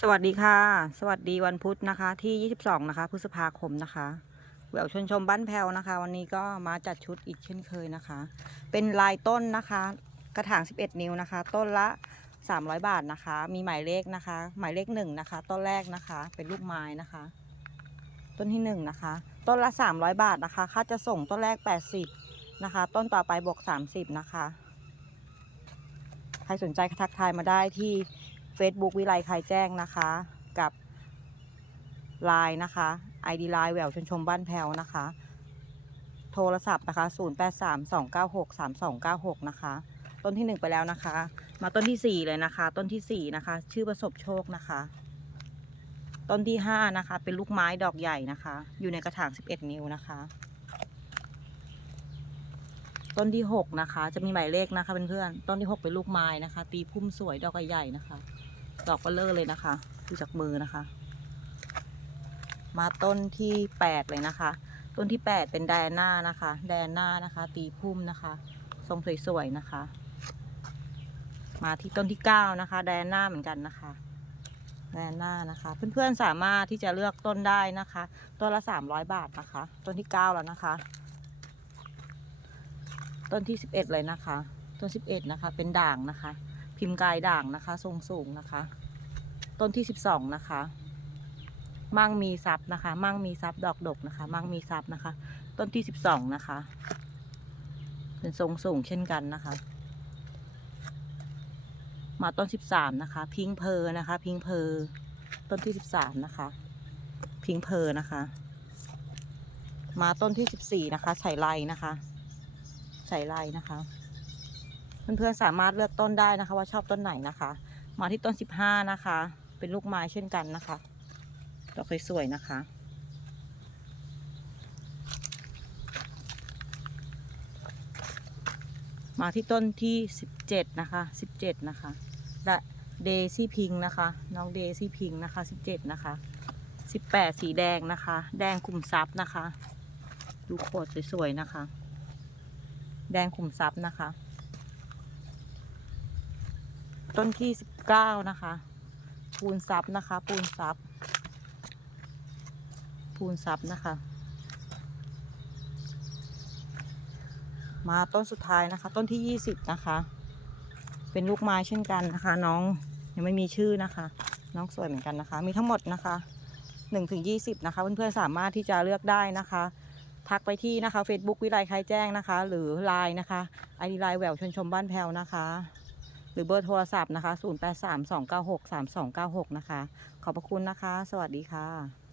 สวัสดีค่ะ สวัสดีวันพุธนะคะ ที่ 22 นะคะ พฤษภาคมนะคะแววชนชมบ้านแพวนะคะ วันนี้ก็มาจัดชุดอีกเช่นเคยนะคะ เป็นลายต้นนะคะ กระถาง 11 นิ้วนะคะ ต้นละ 300 บาทนะคะ มีหมายเลขนะคะ หมายเลขหนึ่งนะคะ ต้นแรกนะคะ เป็นลูกไม้นะคะ ต้นที่หนึ่งนะคะ ต้นละ 300 บาทนะคะ ค่าจะส่งต้นแรก 80 นะคะ ต้นต่อไปบวก 30 นะคะ ใครสนใจทักทายมาได้ที่ Facebook วิไลใครแจ้งนะคะ กับ Line นะคะ ID Line แหววชนชมบ้านแพวนะคะ โทรศัพท์นะคะ 0832963296 นะคะ ต้นที่ 1 ไปแล้วนะคะ มาต้นที่ 4 เลยนะคะ ต้นทีสี่ 4 นะคะ ชื่อประสบโชคนะคะ ต้นที่ 5 นะคะ เป็นลูกไม้ดอกใหญ่นะคะ อยู่ในกระถาง 11 นิ้วนะคะต้นที่ 6 นะคะ จะมีหมายเลขนะคะเพื่อนๆต้นที่ 6 เป็นลูกไม้นะคะ ตีพุ่มสวยดอกใหญ่นะคะ ดอกเบลเลอร์เลยนะคะดูจากมือนะคะ มาต้นที่8เลยนะคะ ต้นที่8เป็นไดอาน่านะคะ ไดอาน่านะคะ ตีพุ่มนะคะ ทรงสวยๆนะคะ มาที่ต้นที่9นะคะไดอาน่าเหมือนกันนะคะไดอาน่านะคะ เพื่อนๆสามารถที่จะเลือกต้นได้นะคะ ต้นละ300บาทนะคะ ต้นที่9แล้วนะคะ ต้นที่11เลยนะคะ ต้น11นะคะ เป็นด่างนะคะ พิมพ์กายด่างนะคะ ทรงสูงนะคะ ต้นที่12นะคะมั่งมีซับนะคะ มั่งมีซับดอกดกนะคะ มั่งมีซับนะคะ ต้นที่12นะคะ เป็นทรงสูงเช่นกันนะคะ มาต้น13นะคะ พิงเพอนะคะ พิงเพอต้นที่13นะคะ พิงเพอนะคะ มาต้นที่14นะคะไฉไลนะคะไฉไลนะคะ เพื่อนๆสามารถเลือกต้นได้นะคะ ว่าชอบต้นไหนนะคะ มาที่ต้น 15 นะคะ เป็นลูกไม้เช่นกันนะคะดอกสวยๆนะคะมาที่ต้นที่ 17 นะคะ 17 นะคะและเดซี่พิงนะคะ น้องเดซี่พิงนะคะ 17 นะคะ 18 สีแดงนะคะ แดงคุมทรัพย์นะคะ ดูโคดสวยๆนะคะ แดงคุมทรัพย์นะคะ ต้นที่19นะคะ ปูนซับนะคะ ปูนซับ ปูนซับนะคะ มาต้นสุดท้ายนะคะ ต้นที่20นะคะ เป็นลูกไม้เช่นกันนะคะ น้องยังไม่มีชื่อนะคะ น้องสวยเหมือนกันนะคะ มีทั้งหมดนะคะ1ถึง20นะคะ เพื่อนๆสามารถที่จะเลือกได้นะคะทักไปที่นะคะ Facebook วิไลใครแจ้งนะคะ หรือ Line นะคะไอดีไลน์แหววชนชมบ้านแพวนะคะ หรือเบอร์โทรศัพท์นะคะ 0832963296 นะคะ ขอบพระคุณนะคะ สวัสดีค่ะ